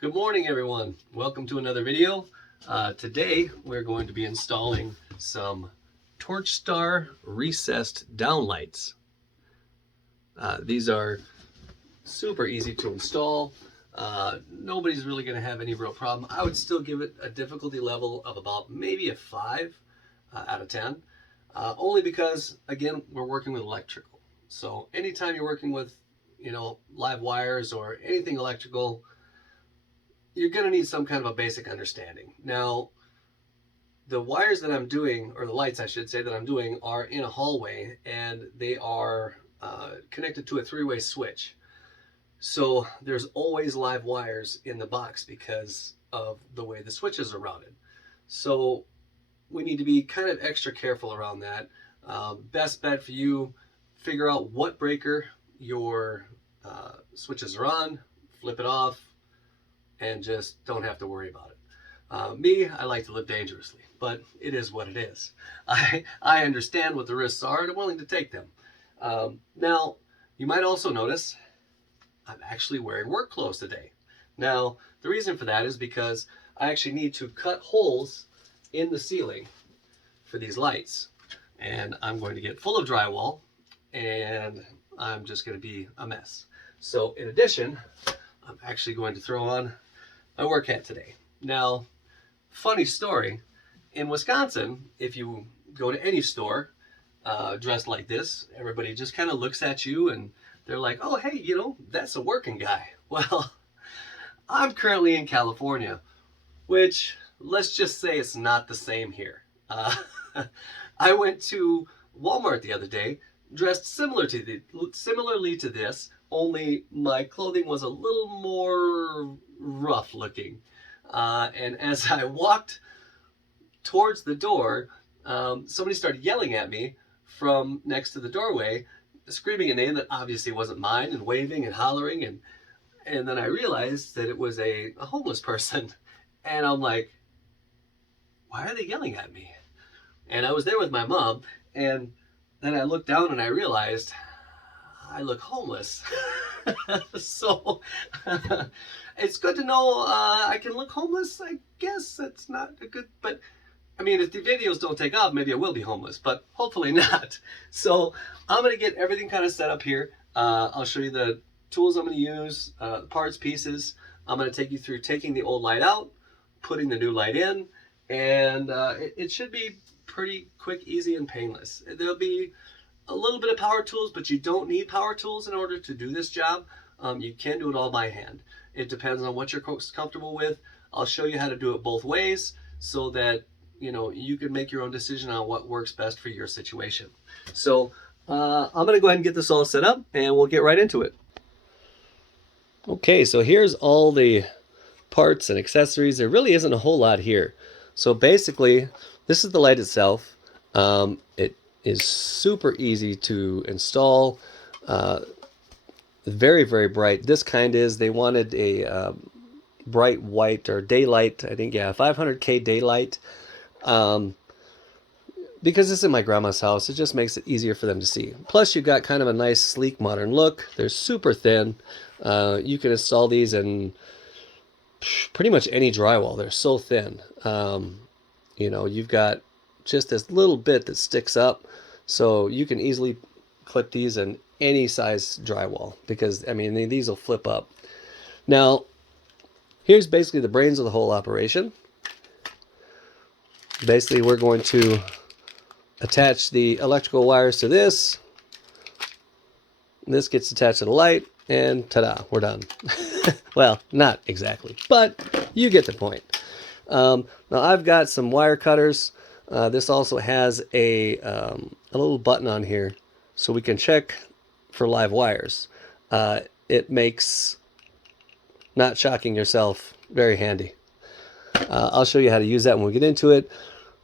Good morning, everyone. Welcome to another video. Today we're going to be installing some Torch Star recessed downlights. These are super easy to install. Nobody's really going to have any real problem. I would still give it a difficulty level of about maybe a 5 out of 10, only because, again, we're working with electrical. So anytime you're working with, live wires or anything electrical, you're going to need some kind of a basic understanding. Now, the wires that I'm doing, or the lights I should say that I'm doing, are in a hallway, and they are connected to a 3-way switch. So there's always live wires in the box because of the way the switches are routed. So we need to be kind of extra careful around that. Best bet for you, figure out what breaker your switches are on, flip it off, and just don't have to worry about it. Me, I like to live dangerously, but it is what it is. I understand what the risks are and I'm willing to take them. Now, you might also notice I'm actually wearing work clothes today. Now, the reason for that is because I actually need to cut holes in the ceiling for these lights. And I'm going to get full of drywall, and I'm just going to be a mess. So in addition, I'm actually going to throw on my work hat today. Now, funny story, in Wisconsin, if you go to any store dressed like this, everybody just kind of looks at you and they're like, oh, hey, that's a working guy. Well, I'm currently in California, which, let's just say it's not the same here. I went to Walmart the other day, dressed similarly to this, only my clothing was a little more rough looking. And as I walked towards the door, somebody started yelling at me from next to the doorway, screaming a name that obviously wasn't mine, and waving and hollering. And then I realized that it was a homeless person. And I'm like, why are they yelling at me? And I was there with my mom, and then I looked down and I realized I look homeless. So it's good to know I can look homeless. I guess that's not a good, but I mean, if the videos don't take off, maybe I will be homeless, but hopefully not. So I'm going to get everything kind of set up here. I'll show you the tools I'm going to use, parts, pieces. I'm going to take you through taking the old light out, putting the new light in, and it should be pretty quick, easy, and painless. There'll be a little bit of power tools, but you don't need power tools in order to do this job. You can do it all by hand. It depends on what you're comfortable with. I'll show you how to do it both ways so that you can make your own decision on what works best for your situation. So I'm going to go ahead and get this all set up, and we'll get right into it. Okay, so here's all the parts and accessories. There really isn't a whole lot here. So basically, this is the light itself. It is super easy to install. Very, very bright. This kind is, they wanted a bright white or daylight, I think, yeah, 500K daylight. Because it's in my grandma's house, it just makes it easier for them to see. Plus, you've got kind of a nice, sleek, modern look. They're super thin. You can install these in pretty much any drywall. They're so thin. You've got just this little bit that sticks up, so you can easily clip these in any size drywall because, I mean, these will flip up. Now, here's basically the brains of the whole operation. Basically, we're going to attach the electrical wires to this. This gets attached to the light, and ta-da, we're done. Well, not exactly, but you get the point. Now, I've got some wire cutters. This also has a little button on here so we can check for live wires. It makes not shocking yourself very handy. I'll show you how to use that when we get into it.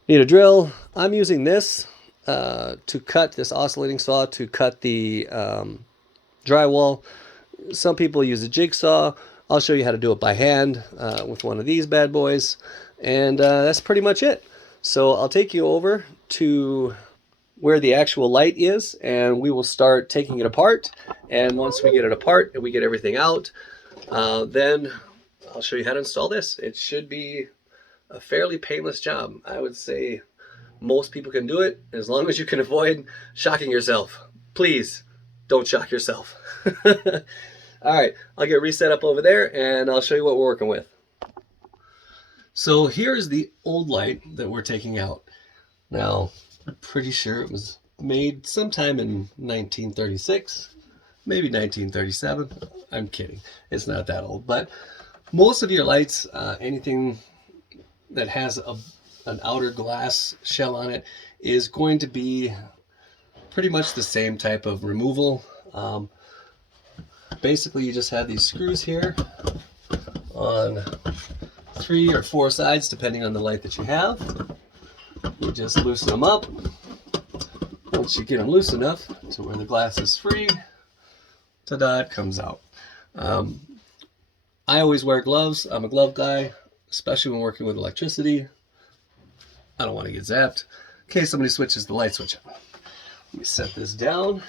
Need a drill. I'm using this to cut, this oscillating saw to cut the drywall. Some people use a jigsaw. I'll show you how to do it by hand with one of these bad boys. And that's pretty much it. So I'll take you over to where the actual light is, and we will start taking it apart. And once we get it apart and we get everything out, then I'll show you how to install this. It should be a fairly painless job. I would say most people can do it as long as you can avoid shocking yourself. Please don't shock yourself. All right, I'll get reset up over there and I'll show you what we're working with. So here's the old light that we're taking out. Now, I'm pretty sure it was made sometime in 1936, maybe 1937. I'm kidding. It's not that old, but most of your lights, anything that has an outer glass shell on it, is going to be pretty much the same type of removal. Basically, you just have these screws here on 3 or 4 sides, depending on the light that you have. You just loosen them up. Once you get them loose enough to where the glass is free, ta-da, it comes out. I always wear gloves. I'm a glove guy, especially when working with electricity. I don't want to get zapped in case somebody switches the light switch on. Let me set this down.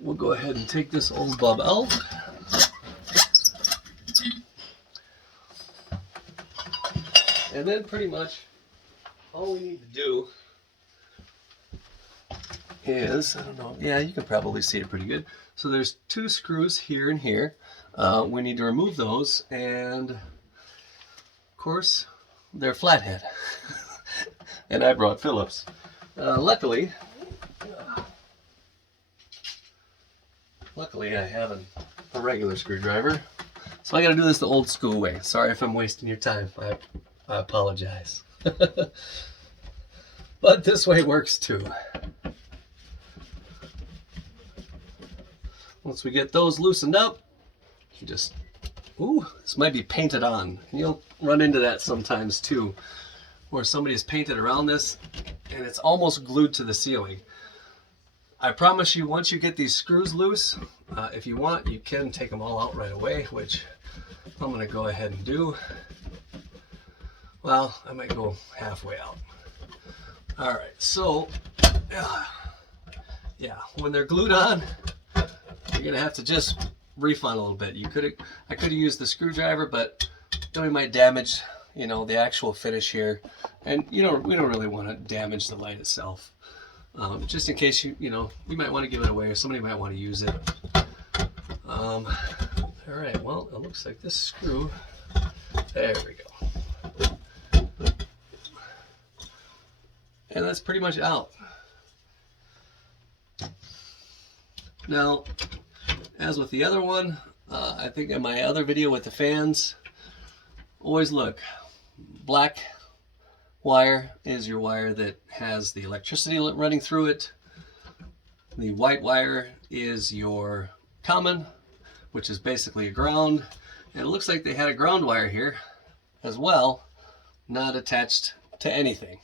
We'll go ahead and take this old bulb out. And then pretty much all we need to do is, I don't know, yeah, you can probably see it pretty good. So there's 2 screws here and here. We need to remove those, and of course they're flathead. And I brought Phillips. Luckily I have a regular screwdriver, so I got to do this the old school way. Sorry if I'm wasting your time. I apologize. But this way works too. Once we get those loosened up, you just, ooh, this might be painted on. You'll run into that sometimes too, where somebody has painted around this and it's almost glued to the ceiling. I promise you, once you get these screws loose, if you want, you can take them all out right away, which I'm going to go ahead and do. Well, I might go halfway out. All right, so yeah, when they're glued on, you're going to have to just refine a little bit. I could have used the screwdriver, but then we might damage, the actual finish here, and we don't really want to damage the light itself. Just in case you might want to give it away, or somebody might want to use it. All right, well, it looks like this screw, there we go. And that's pretty much out. Now, as with the other one, I think in my other video with the fans, always look, black wire is your wire that has the electricity running through it. The white wire is your common, which is basically a ground. And it looks like they had a ground wire here as well, not attached to anything,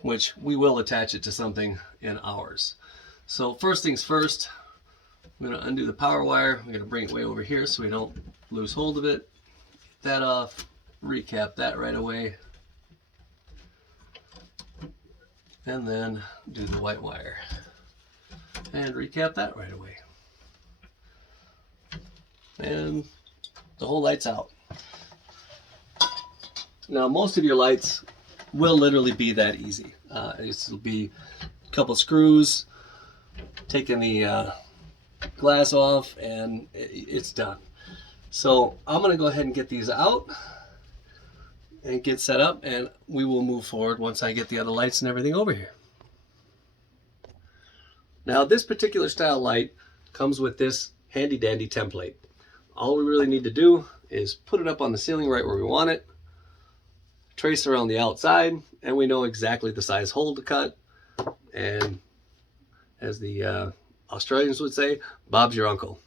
which we will attach it to something in ours. So first things first, I'm going to undo the power wire. I'm going to bring it way over here so we don't lose hold of it. Get that off, recap that right away. And then do the white wire and recap that right away. And the whole light's out. Now, most of your lights will literally be that easy. It'll be a couple screws, taking the glass off, and it's done. So I'm going to go ahead and get these out and get set up, and we will move forward once I get the other lights and everything over here. Now, this particular style light comes with this handy dandy template. All we really need to do is put it up on the ceiling right where we want it, trace around the outside, and we know exactly the size hole to cut. And as the Australians would say, Bob's your uncle.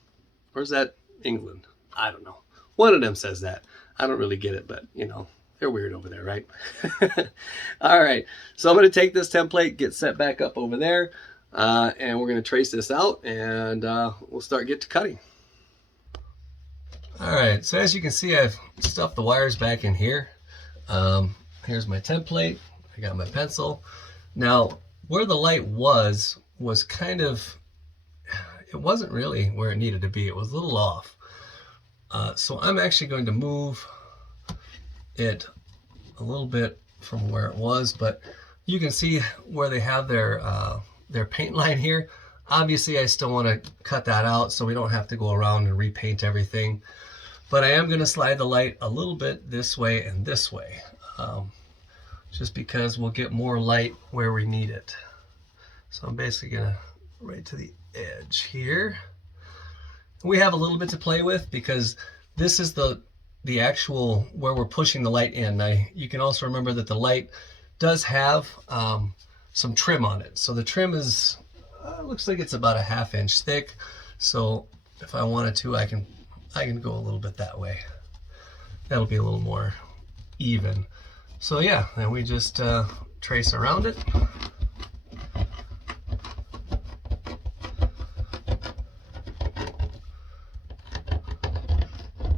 Or is that England? I don't know. One of them says that. I don't really get it, but they're weird over there, right? All right, so I'm going to take this template, get set back up over there, and we're going to trace this out, and we'll get to cutting. All right, so as you can see, I've stuffed the wires back in here. Here's my template. I got my pencil. Now, where the light was kind of, it wasn't really where it needed to be. It was a little off. So I'm actually going to move it a little bit from where it was, but you can see where they have their paint line here. Obviously, I still want to cut that out so we don't have to go around and repaint everything. But I am going to slide the light a little bit this way and this way, just because we'll get more light where we need it. So I'm basically going to right to the edge here. We have a little bit to play with because this is the actual where we're pushing the light in. Now, you can also remember that the light does have some trim on it. So the trim is, looks like it's about a 1/2 inch thick. So if I wanted to, I can go a little bit that way. That'll be a little more even. So yeah, then we just trace around it.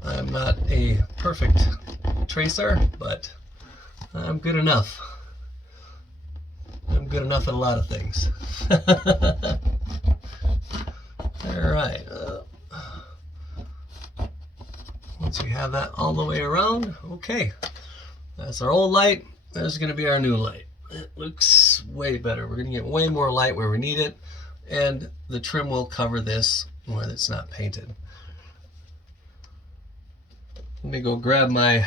I'm not a perfect tracer, but I'm good enough. I'm good enough at a lot of things. All right. Once we have that all the way around, okay. That's our old light. There's going to be our new light. It looks way better. We're going to get way more light where we need it, and the trim will cover this where it's not painted. Let me go grab my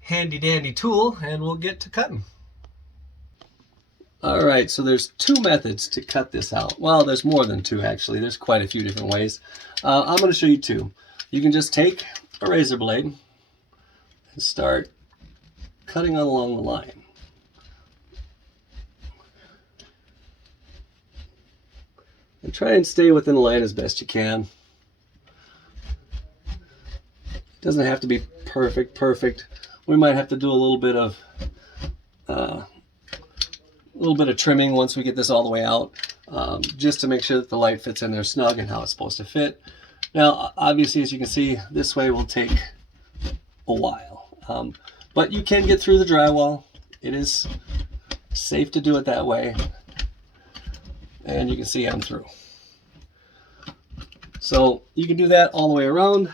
handy dandy tool and we'll get to cutting. All right, so there's 2 methods to cut this out. Well, there's more than 2 actually. There's quite a few different ways. I'm going to show you 2. You can just take a razor blade and start cutting along the line. And try and stay within the line as best you can. Doesn't have to be perfect. We might have to do a little bit of trimming once we get this all the way out, just to make sure that the light fits in there snug and how it's supposed to fit. Now, obviously, as you can see, this way will take a while, but you can get through the drywall. It is safe to do it that way, and you can see I'm through. So you can do that all the way around.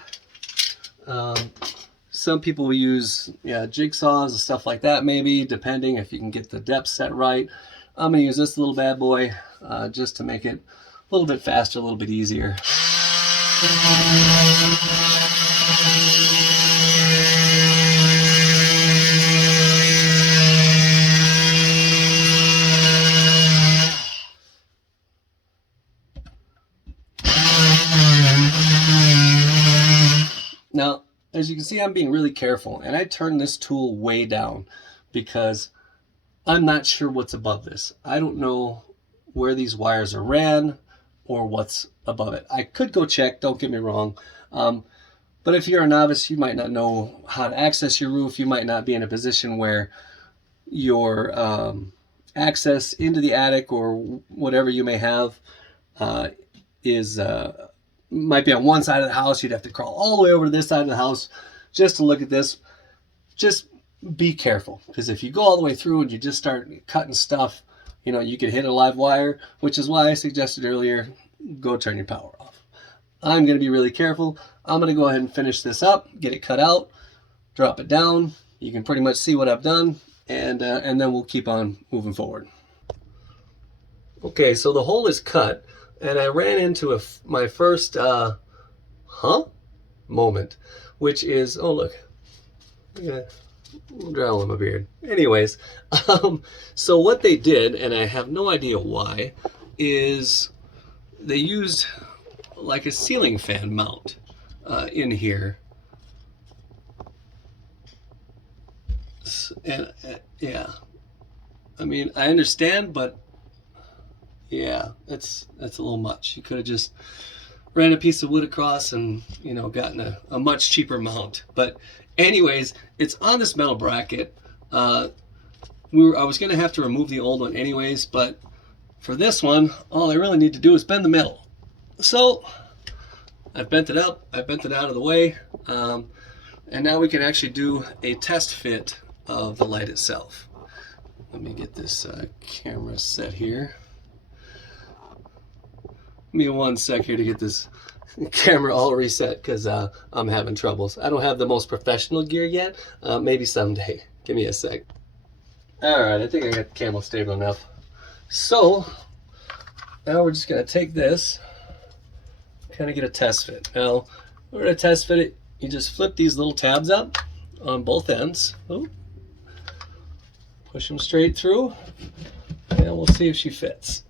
Some people will use jigsaws and stuff like that, maybe, depending if you can get the depth set right. I'm going to use this little bad boy just to make it a little bit faster, a little bit easier. Now, as you can see, I'm being really careful, and I turned this tool way down because I'm not sure what's above this. I don't know where these wires are ran or what's above it. I could go check, don't get me wrong, but if you're a novice, you might not know how to access your roof. You might not be in a position where your access into the attic or whatever you may have might be on one side of the house. You'd have to crawl all the way over to this side of the house just to look at this. Just be careful, because if you go all the way through and you just start cutting stuff, you could hit a live wire, which is why I suggested earlier, go turn your power off. I'm going to be really careful. I'm going to go ahead and finish this up, get it cut out, drop it down. You can pretty much see what I've done, and then we'll keep on moving forward. Okay, so the hole is cut, and I ran into my first moment, which is, oh look, a little drowl in my beard. Anyways, so what they did, and I have no idea why, is they used like a ceiling fan mount in here. And yeah, I mean, I understand, but yeah, that's a little much. You could have just ran a piece of wood across and, gotten a much cheaper mount. But anyways, it's on this metal bracket. I was going to have to remove the old one anyways, but for this one, all I really need to do is bend the metal. So I've bent it up, I bent it out of the way, and now we can actually do a test fit of the light itself. Let me get this camera set here. Give me one sec here to get this camera all reset because I'm having troubles. I don't have the most professional gear yet. Maybe someday. Give me a sec. Alright, I think I got the camera stable enough. So, now we're just going to take this, kind of get a test fit. Now, we're going to test fit it. You just flip these little tabs up on both ends. Ooh. Push them straight through, and we'll see if she fits.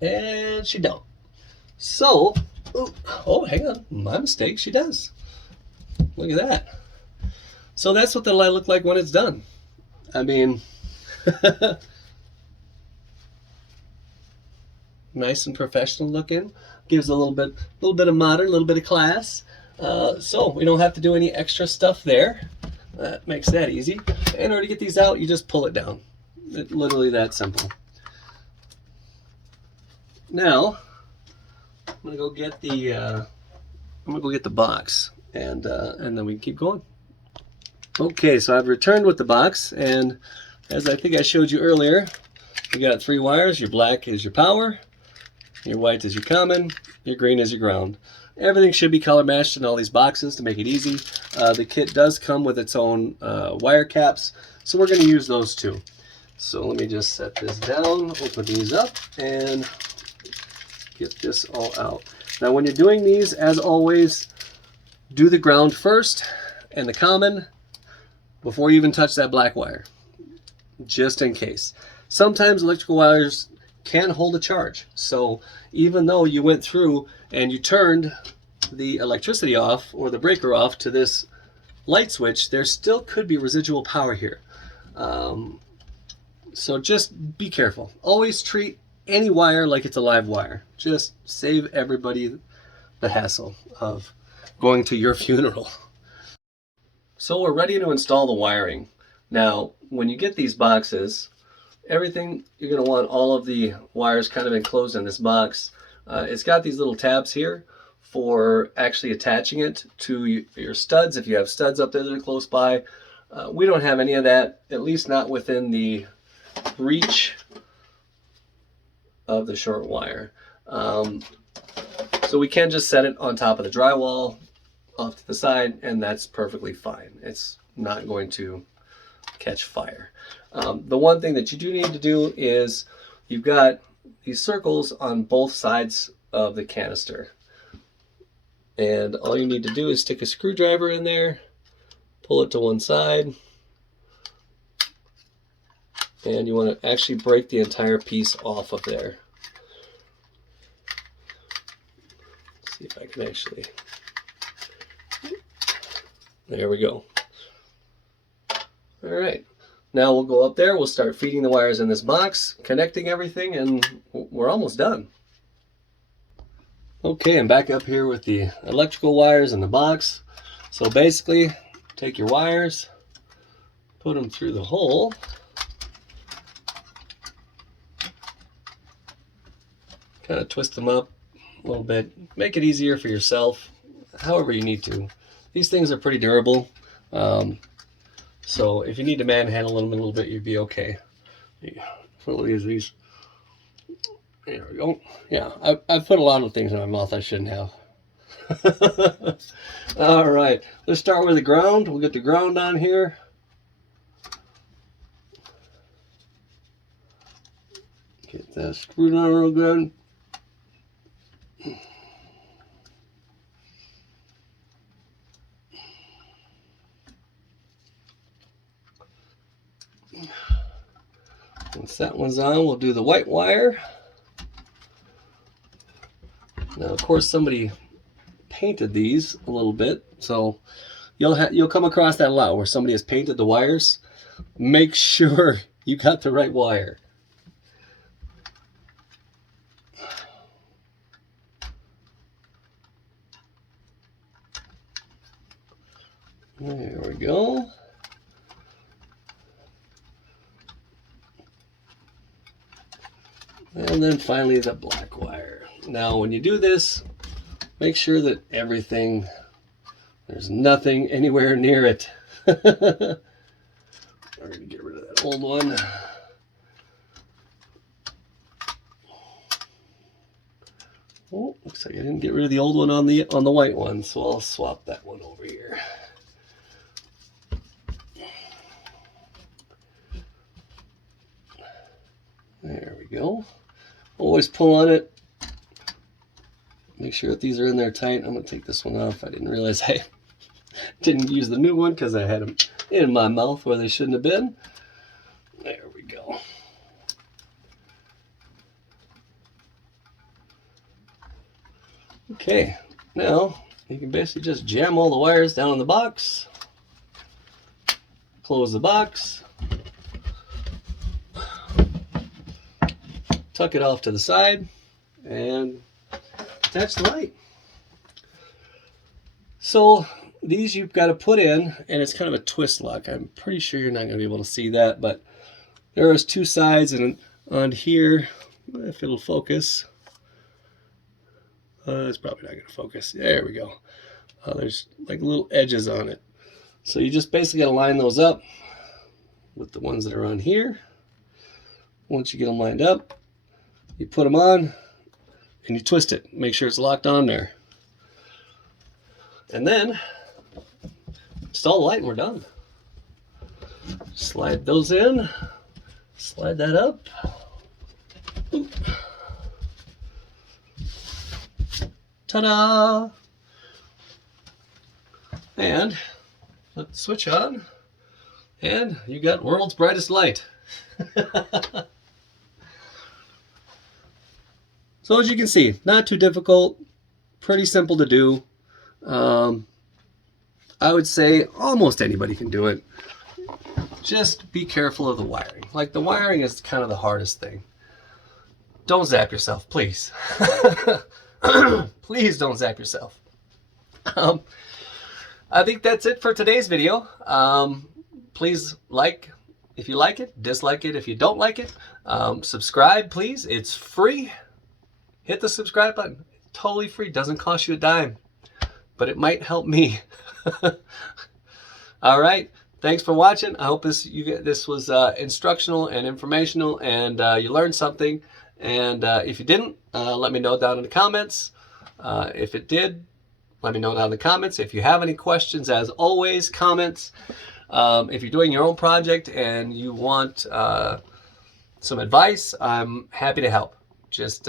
And she don't. So, oh, hang on, my mistake, she does. Look at that. So that's what the light look like when it's done. I mean, nice and professional looking. Gives a little bit of modern, a little bit of class. So we don't have to do any extra stuff there. That makes that easy. In order to get these out, you just pull it down. It's literally that simple. Now, I'm gonna go get the box, and then we can keep going. Okay, so I've returned with the box, and as I think I showed you earlier, you got 3 wires. Your black is your power, your white is your common, your green is your ground. Everything should be color matched in all these boxes to make it easy. The kit does come with its own wire caps, so we're going to use those too. So let me just set this down, open these up, and get this all out. Now when you're doing these, as always, do the ground first and the common before you even touch that black wire, just in case. Sometimes electrical wires can hold a charge, so even though you went through and you turned the electricity off or the breaker off to this light switch, there still could be residual power here. So just be careful. Always treat any wire like it's a live wire. Just save everybody the hassle of going to your funeral. So we're ready to install the wiring. Now, when you get these boxes, everything, you're going to want all of the wires kind of enclosed in this box. It's got these little tabs here for actually attaching it to your studs, if you have studs up there that are close by. We don't have any of that, at least not within the reach of the short wire. So we can just set it on top of the drywall off to the side, and that's perfectly fine. It's not going to catch fire. The one thing that you do need to do is you've got these circles on both sides of the canister, and all you need to do is stick a screwdriver in there, pull it to one side, and you want to actually break the entire piece off of there. Let's see if I can actually, there we go. All right. Now we'll go up there, we'll start feeding the wires in this box, connecting everything, and we're almost done. Okay, I'm back up here with the electrical wires in the box. So basically, take your wires, put them through the hole, kind of twist them up a little bit, make it easier for yourself, however you need to. These things are pretty durable. So if you need to manhandle them a little bit, you'd be okay. We'll use these. There we go. Yeah, I've put a lot of things in my mouth I shouldn't have. All right, let's start with the ground. We'll get the ground on here. Get that screwed on real good. Once that one's on, we'll do the white wire. Now, of course, somebody painted these a little bit, so you'll come across that a lot where somebody has painted the wires. Make sure you got the right wire. There we go. And then finally the black wire. Now when you do this, make sure that there's nothing anywhere near it. We're going to get rid of that old one. Oh, looks like I didn't get rid of the old one on the white one, so I'll swap that one over here. There we go. Always pull on it. Make sure that these are in there tight. I'm going to take this one off. I didn't realize I didn't use the new one because I had them in my mouth where they shouldn't have been. There we go. Okay, now you can basically just jam all the wires down in the box. Close the box. Tuck it off to the side and attach the light. So these you've got to put in, and it's kind of a twist lock. I'm pretty sure you're not going to be able to see that, but there is two sides, and on here, if it'll focus, it's probably not going to focus. There we go. There's like little edges on it. So you just basically got to line those up with the ones that are on here. Once you get them lined up, you put them on and you twist it. Make sure it's locked on there. And then install the light and we're done. Slide those in. Slide that up. Oop. Ta-da! And flip the switch on, and you got world's brightest light. So as you can see, not too difficult, pretty simple to do. I would say almost anybody can do it. Just be careful of the wiring. Like, the wiring is kind of the hardest thing. Don't zap yourself, please. Please don't zap yourself. I think that's it for today's video. Please like if you like it, dislike it if you don't like it. Subscribe, please. It's free. Hit the subscribe button. It's totally free. Doesn't cost you a dime, but it might help me. All right. Thanks for watching. I hope this was instructional and informational, and you learned something. And if you didn't, let me know down in the comments. If it did, let me know down in the comments. If you have any questions, as always, comments. If you're doing your own project and you want some advice, I'm happy to help. Just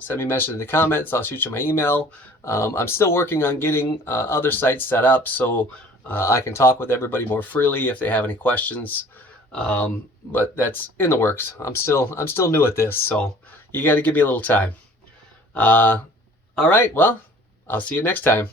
send me a message in the comments. I'll shoot you my email. I'm still working on getting other sites set up so I can talk with everybody more freely if they have any questions. But that's in the works. I'm still new at this, so you got to give me a little time. All right, well, I'll see you next time.